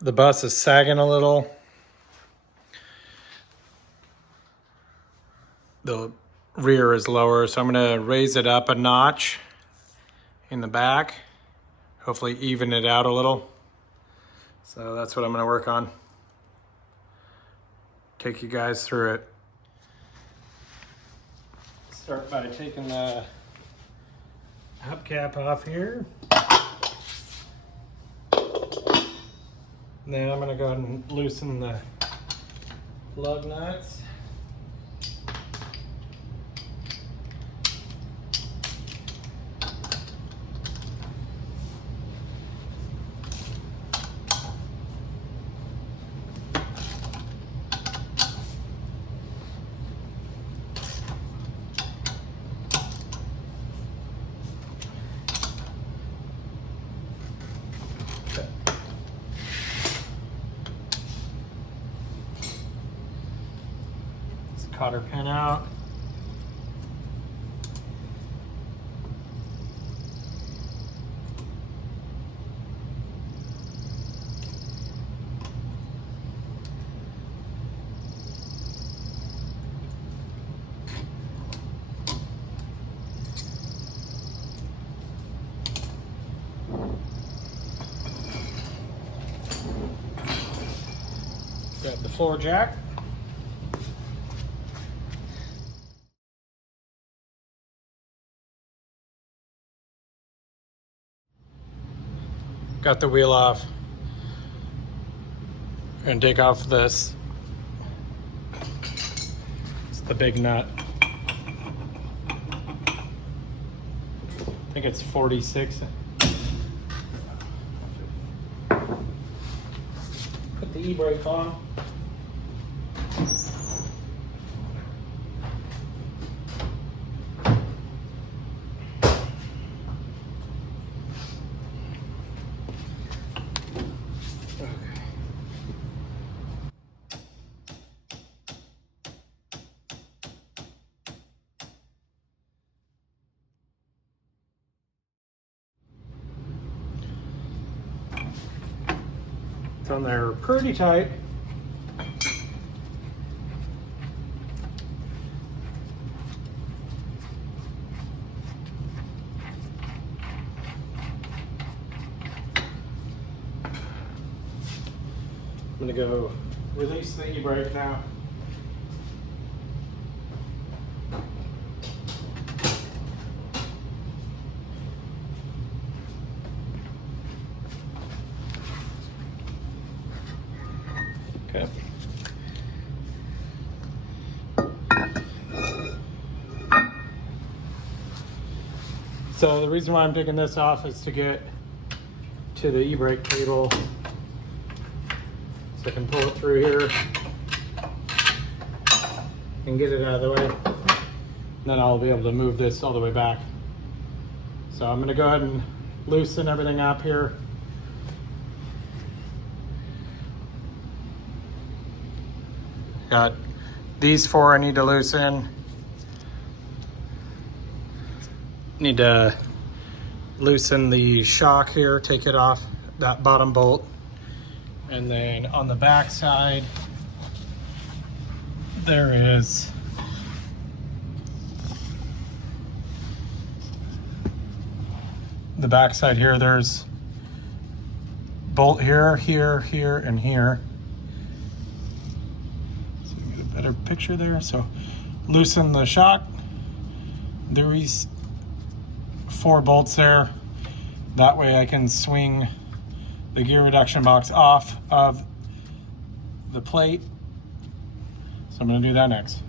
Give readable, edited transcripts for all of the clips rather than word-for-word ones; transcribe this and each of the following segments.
The bus is sagging a little. The rear is lower, so I'm gonna raise it up a notch in the back. Hopefully even it out a little. So that's what I'm gonna work on. Take you guys through it. Start by taking the hubcap off here. Then I'm gonna go ahead and loosen the lug nuts. Cotter pin out. Grab the floor jack. Got the wheel off. And take off this. It's the big nut. I think it's 46. Put the e-brake on. It's on there pretty tight. I'm gonna go release the e-brake now. Okay. So the reason why I'm taking this off is to get to the e-brake cable, so I can pull it through here and get it out of the way. Then I'll be able to move this all the way back. So I'm gonna go ahead and loosen everything up here. Got these four I need to loosen. Need to loosen the shock here, take it off that bottom bolt. And then on the back side, there is the back side here. There's bolt here, here, here, and here. So you get a better picture there. So loosen the shock. There's 4 bolts there. That way I can swing the gear reduction box off of the plate. So I'm going to do that next.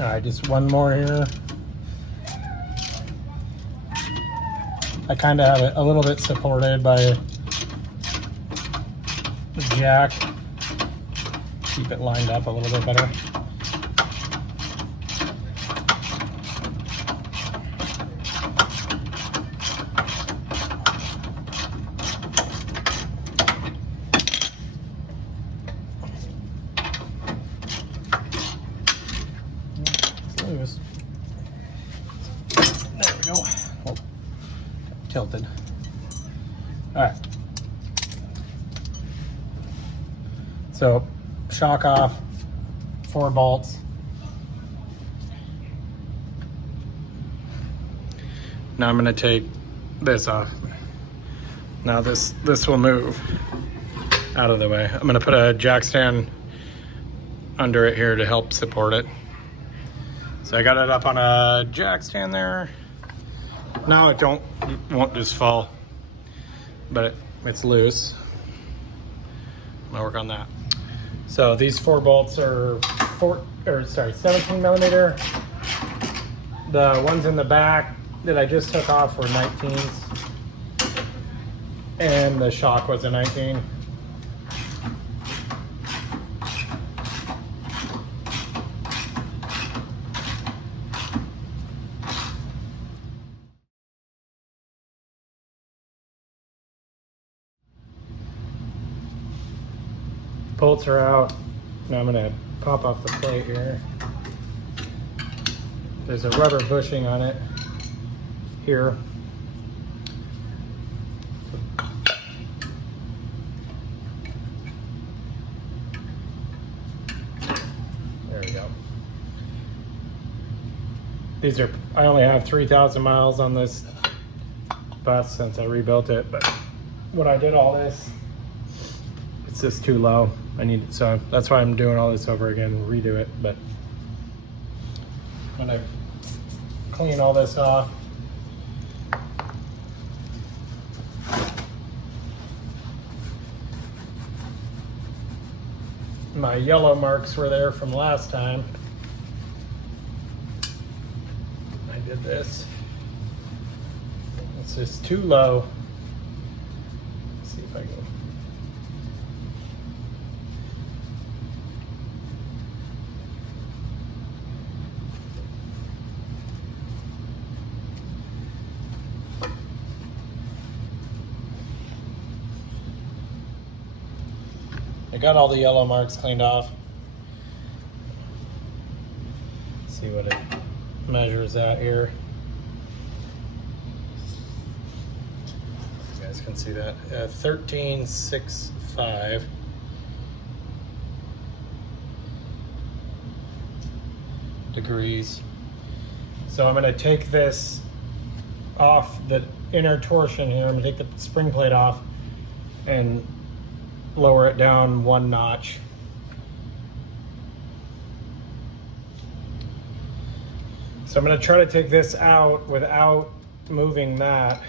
All right, just one more here. I kind of have it a little bit supported by the jack. Keep it lined up a little bit better. loose. There we go. Oh, tilted. All right. So shock off, 4 bolts. Now I'm going to take this off. Now this will move out of the way. I'm going to put a jack stand under it here to help support it. So I got it up on a jack stand there. Now it won't just fall, but it's loose. I'm gonna work on that. So these 4 bolts are 17 millimeter. The ones in the back that I just took off were 19s, and the shock was a 19. Bolts are out. Now I'm gonna pop off the plate here. There's a rubber bushing on it here. There we go. These are, I only have 3,000 miles on this bus since I rebuilt it, but when I did all this, it's just too low. So that's why I'm doing all this over again, redo it. But when I clean all this off, my yellow marks were there from last time I did this. It's just too low. Let's see if I can. I got all the yellow marks cleaned off. Let's see what it measures out here. You guys can see that. 13.65 degrees. So I'm going to take this off, the inner torsion here. I'm going to take the spring plate off and lower it down 1 notch. So I'm going to try to take this out without moving that,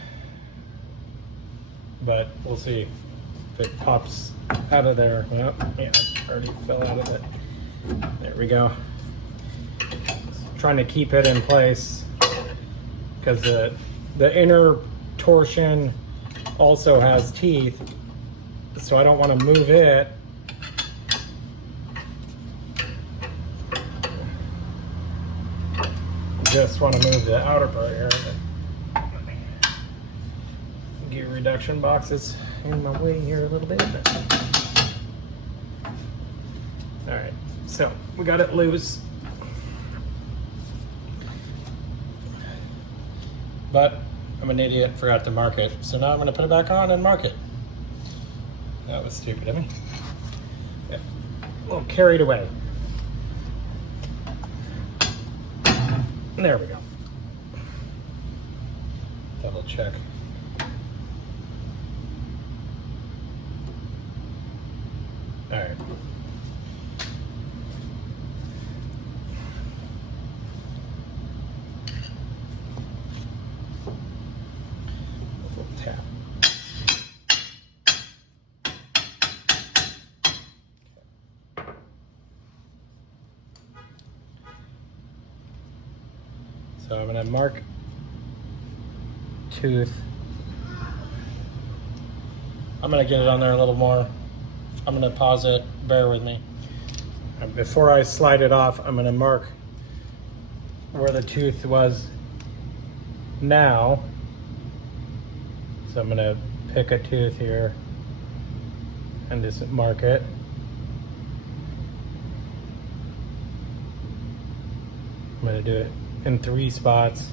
but we'll see if it pops out of there. Well, yeah, already fell out of it. There we go. Trying to keep it in place because the inner torsion also has teeth, so I don't want to move it. Just want to move the outer part here. Gear reduction box is in my way here a little bit. All right, so we got it loose, but I'm an idiot, forgot to mark it. So now I'm going to put it back on and mark it. That was stupid of me. Yeah. A little carried away. There we go. Double check. All right. Tap. So I'm going to mark tooth. I'm going to get it on there a little more. I'm going to pause it. Bear with me. Before I slide it off, I'm going to mark where the tooth was now. So I'm going to pick a tooth here and just mark it. I'm gonna do it in 3 spots,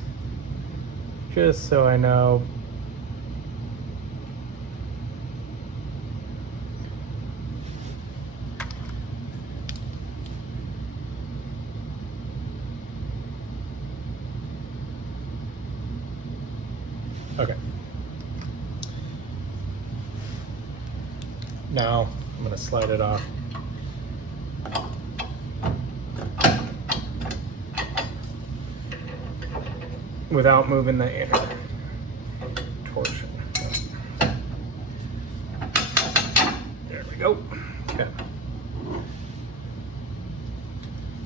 just so I know. Okay. Now I'm gonna slide it off. Without moving the inner torsion. There we go. Okay.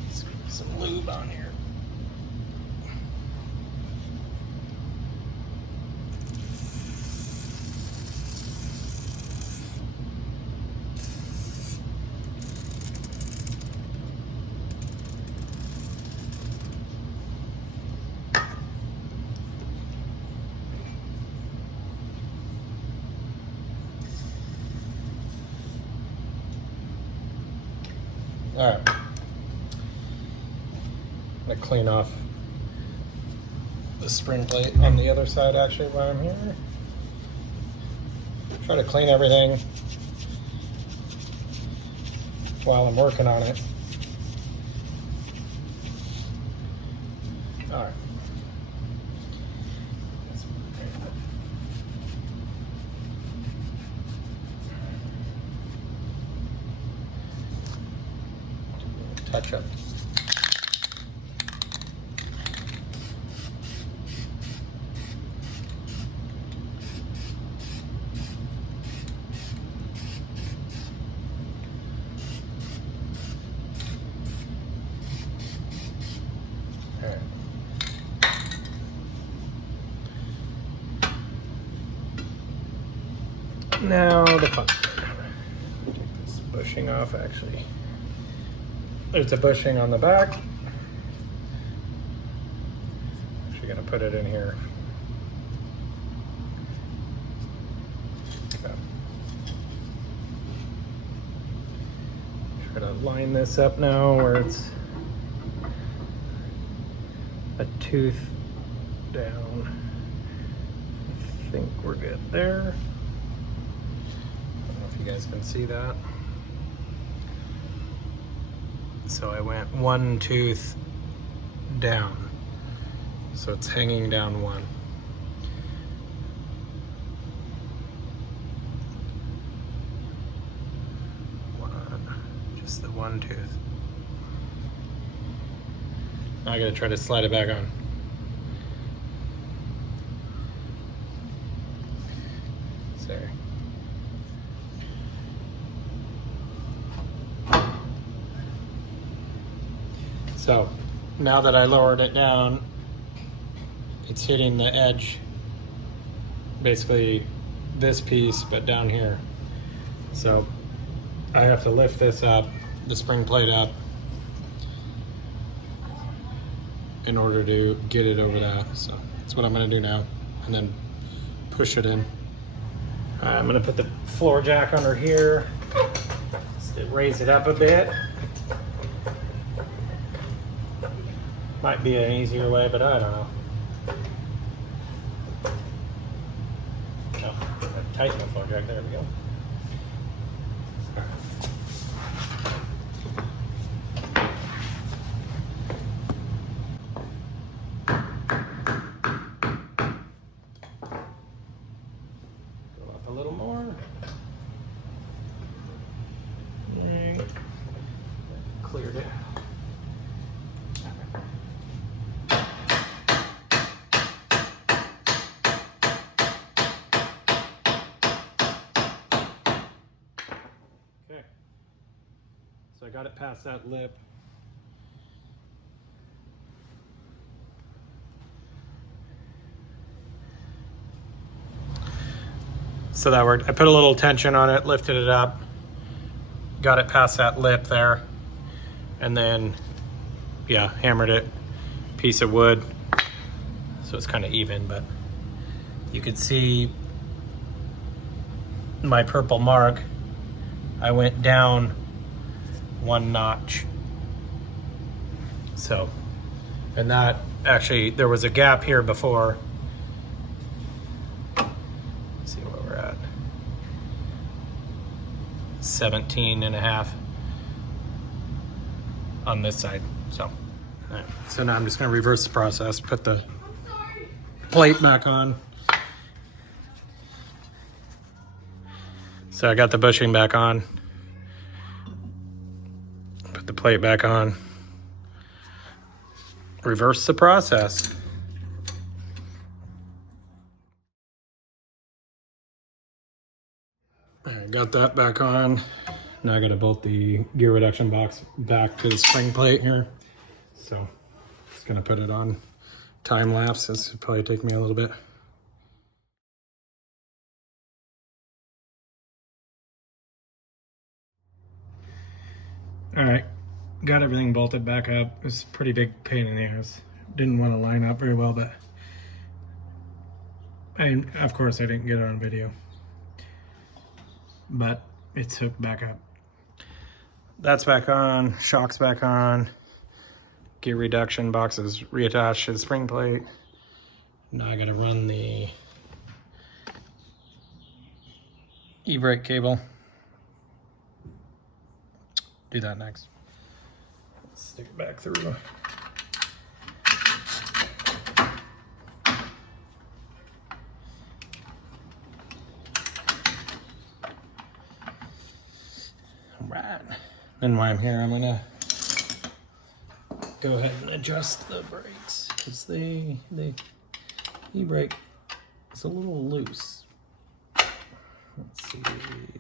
Let's get some lube on here. All right, I'm gonna clean off the spring plate on the other side actually while I'm here. Try to clean everything while I'm working on it. All right. Touch up. All right. Now the fun part. Take this bushing off actually. There's a bushing on the back. Actually gonna put it in here. Okay. Try to line this up now where it's a tooth down. I think we're good there. I don't know if you guys can see that. So I went 1 tooth down. So it's hanging down 1. Just the 1 tooth. Now I gotta try to slide it back on. Sorry. So now that I lowered it down, it's hitting the edge, basically this piece, but down here. So I have to lift this up, the spring plate up, in order to get it over that. So that's what I'm gonna do now, and then push it in. I'm gonna put the floor jack under here, just to raise it up a bit. Might be an easier way, but I don't know. Oh, tighten the floor jack. There we go. Go up a little more. Cleared it. So I got it past that lip. So that worked. I put a little tension on it, lifted it up, got it past that lip there, and then, yeah, hammered it, piece of wood. So it's kind of even, but you could see my purple mark. I went down 1 notch. So And that, actually, there was a gap here before. Let's see where we're at. 17.5 on this side, so. All right. So now I'm just gonna reverse the process, put the plate back on. So I got the bushing back on. Put the plate back on. Reverse the process. All right, got that back on. Now I gotta bolt the gear reduction box back to the spring plate here. So just gonna put it on time lapse. This will probably take me a little bit. All right, got everything bolted back up. It was a pretty big pain in the ass. Didn't want to line up very well, but of course I didn't get it on video. But it's hooked back up. That's back on, shock's back on. Gear reduction box is reattached to the spring plate. Now I gotta run the e-brake cable. Do that next. Stick it back through. All right. Then while I'm here, I'm gonna go ahead and adjust the brakes because the e-brake is a little loose. Let's see,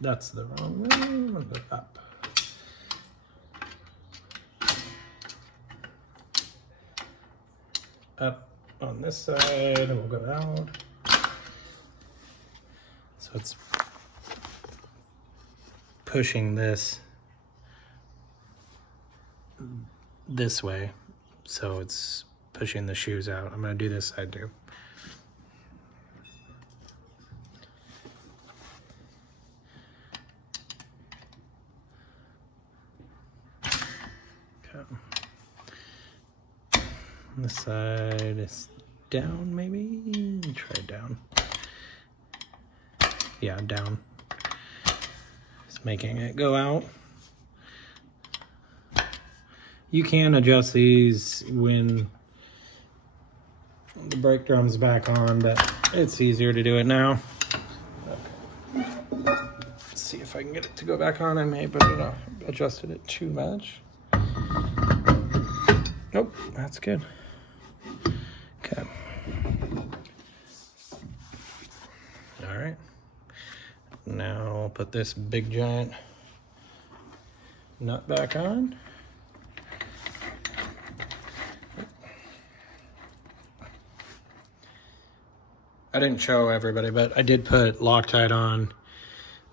that's the wrong way. I'm gonna go up. Up on this side, and we'll go out. So it's pushing this way, so it's pushing the shoes out. I'm gonna do this side too. Okay. This side is down, maybe? Try down. Yeah, down. It's making it go out. You can adjust these when the brake drum's back on, but it's easier to do it now. Okay. Let's see if I can get it to go back on. I may, but I adjusted it too much. Nope, that's good. Okay. All right. Now I'll put this big giant nut back on. I didn't show everybody, but I did put Loctite on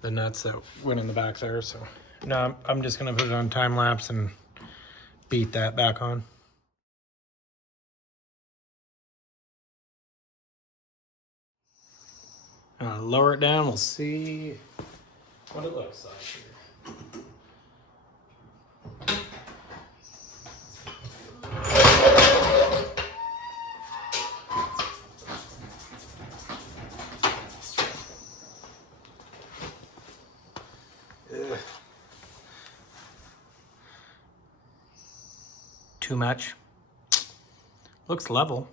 the nuts that went in the back there. So now I'm just gonna put it on time lapse and beat that back on. Lower it down, we'll see what it looks like here. Ugh. Too much. Looks level.